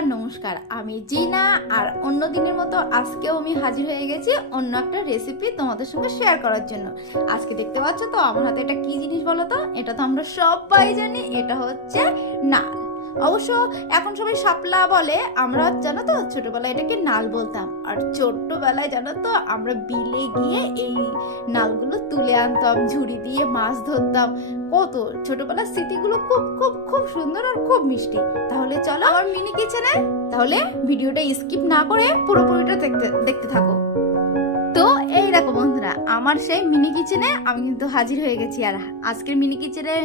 নমস্কার আমি জিনা আর অন্য দিনের মতো আজকেও আমি হাজির হয়ে গেছি অন্য একটা রেসিপি তোমাদের সঙ্গে শেয়ার করার জন্য। আজকে দেখতে পাচ্ছ তো আমার হাতে এটা কি জিনিস বলো তো? এটা তো আমরা সবাই জানি, এটা হচ্ছে নাল। অবশ্য এখন সবাই শাপলা বলে, আমরা জানো তো ছোটবেলায় এটাকে নাল বলতাম। আর ছোট্টবেলায় জানো তো আমরা বিলে গিয়ে এই নালগুলো তুলে আনতাম, ঝুড়ি দিয়ে মাছ ধরতাম। কত ছোটবেলার স্মৃতিগুলো খুব খুব খুব সুন্দর আর খুব মিষ্টি। তাহলে চলো আমার মিনি কিচেনে, তাহলে ভিডিওটা স্কিপ না করে পুরোপুরিটা দেখতে থাকো। তো এই দেখো বন্ধুরা, আমার সেই মিনি কিচেনে আমি কিন্তু হাজির হয়ে গেছি। আর আজকের মিনি কিচেনে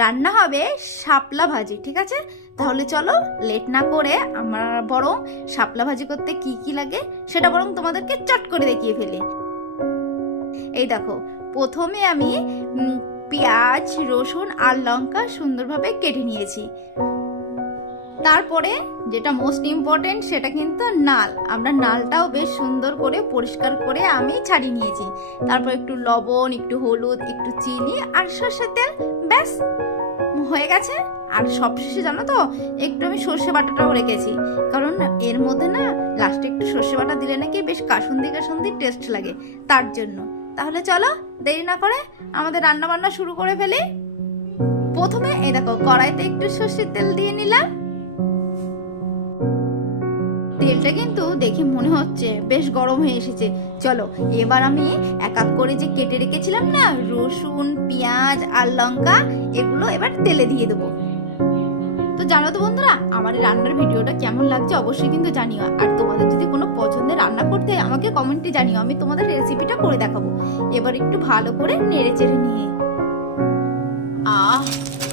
রান্না হবে শাপলা ভাজি, ঠিক আছে? তাহলে চলো লেট না করে আমরা বরং শাপলা ভাজি করতে কি কি লাগে সেটা বরং তোমাদেরকে চট করে দেখিয়ে ফেলি। এই দেখো, প্রথমে আমি পেঁয়াজ, রসুন আর লঙ্কা সুন্দরভাবে কেটে নিয়েছি। তারপরে যেটা মোস্ট ইম্পর্টেন্ট সেটা কিন্তু নাল। আমরা নালটাও বেশ সুন্দর করে পরিষ্কার করে আমি ছাড়িয়ে নিয়েছি। তারপর একটু লবণ, একটু হলুদ, একটু চিনি আর সর্ষের তেল, ব্যাস হয়ে গেছে। আর সবশেষে জানো তো একটু আমি সর্ষে বাটাটাও রেখেছি, কারণ এর মধ্যে না লাস্টে একটু সর্ষে বাটা দিলে নাকি বেশ কাসুন্দি কাসুন্দি টেস্ট লাগে, তার জন্য। তাহলে চলো দেরি না করে আমাদের রান্না বান্না শুরু করে ফেলি। প্রথমে এই দেখো কড়াইতে একটু সর্ষের তেল দিয়ে নিলাম। তেলটা কিন্তু দেখে মনে হচ্ছে বেশ গরম হয়ে এসেছে। চলো এবার আমি এক এক করে যে কেটে রেখেছিলাম না রসুন, পেঁয়াজ আর লঙ্কা, এগুলো এবার তেলে দিয়ে দেবো। তো জানো তো বন্ধুরা, আমার এই রান্নার ভিডিওটা কেমন লাগছে অবশ্যই কিন্তু জানিও। আর তোমাদের যদি কোনো পছন্দের রান্না করতে হয় আমাকে কমেন্টে জানিও, আমি তোমাদের রেসিপিটা করে দেখাবো। এবার একটু ভালো করে নেড়ে চেড়ে নিয়ে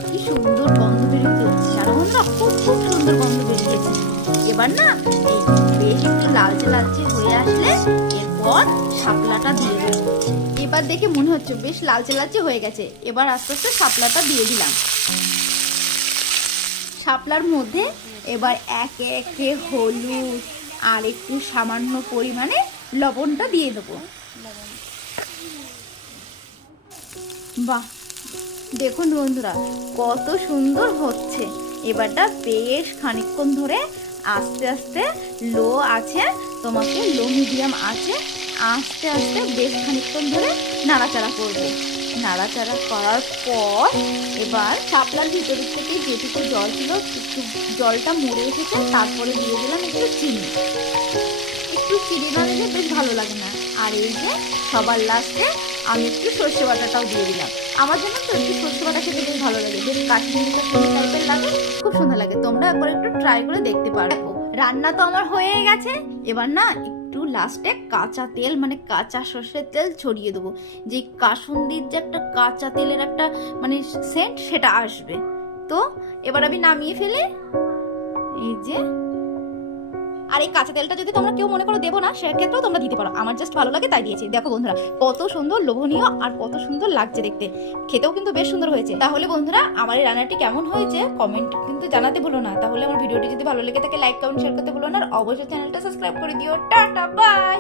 কি সুন্দর গন্ধ বেরিয়েছে জানো বন্ধুরা, খুব খুব সুন্দর গন্ধ বেরিয়েছে। এবার না এই বেশ একটু লালচে লালচে হয়ে আসলে এরপর শাপলাটা দিয়ে দেবো। এবার দেখে মনে হচ্ছে বেশ লালচে লালচে হয়ে গেছে। এবার আস্তে আস্তে শাপলাটা দিয়ে দিলাম। শাপলার মধ্যে এবার একে একে হলুদ আর একটু সামান্য পরিমাণে লবণটা দিয়ে দেবো। বাহ, দেখুন বন্ধুরা কত সুন্দর হচ্ছে। এবারটা বেশ খানিকক্ষণ ধরে আস্তে আস্তে লো আছে, তোমাকে লো মিডিয়াম আছে, আস্তে আস্তে বেশ খানিকক্ষণ ধরে নাড়াচাড়া করবে। নাড়াচাড়া করার পর এবার শাপলার ভিতরের থেকে যেটুকু জল ছিল একটু জলটা মরে এসেছে। তারপরে দিয়ে দিলাম একটু চিনি। একটু চিনি না দিলে বেশ ভালো লাগে না। আর এই যে সবার লাস্টে আমি একটু সর্ষে বাটাটাও দিয়ে দিলাম। আমার জন্য তো একটু সর্ষে বাটা খেতে বেশ ভালো লাগে, বেশ কাশ্মীরি কাশ্মীরি টাইপের লাগে, খুব সুন্দর লাগে। তোমরা একবার একটু ট্রাই করে দেখতে পারো। রান্না তো আমার হয়ে গেছে। এবার না একটু লাস্টে কাঁচা তেল, মানে কাঁচা সর্ষের তেল ছড়িয়ে দেবো, যে কাসুন্দির যে একটা কাঁচা তেলের একটা মানে সেন্ট সেটা আসবে। তো এবার আমি নামিয়ে ফেলে এই যে, আর এই কাঁচা তেলটা যদি তোমরা কেউ মনে করো দেবো না, সেক্ষেত্রেও তোমরা দিতে পারো। আমার জাস্ট ভালো লাগে তাই দিয়েছি। দেখো বন্ধুরা কত সুন্দর লোভনীয় আর কত সুন্দর লাগছে দেখতে, খেতেও কিন্তু বেশ সুন্দর হয়েছে। তাহলে বন্ধুরা আমার এই রান্নাটি কেমন হয়েছে কমেন্ট কিন্তু জানাতে ভুলো না। তাহলে আমার ভিডিওটি যদি ভালো লেগে থাকে লাইক, কমেন্ট, শেয়ার করতে ভুলো না। আর অবশ্যই চ্যানেলটা সাবস্ক্রাইব করে দিও। Tata, by.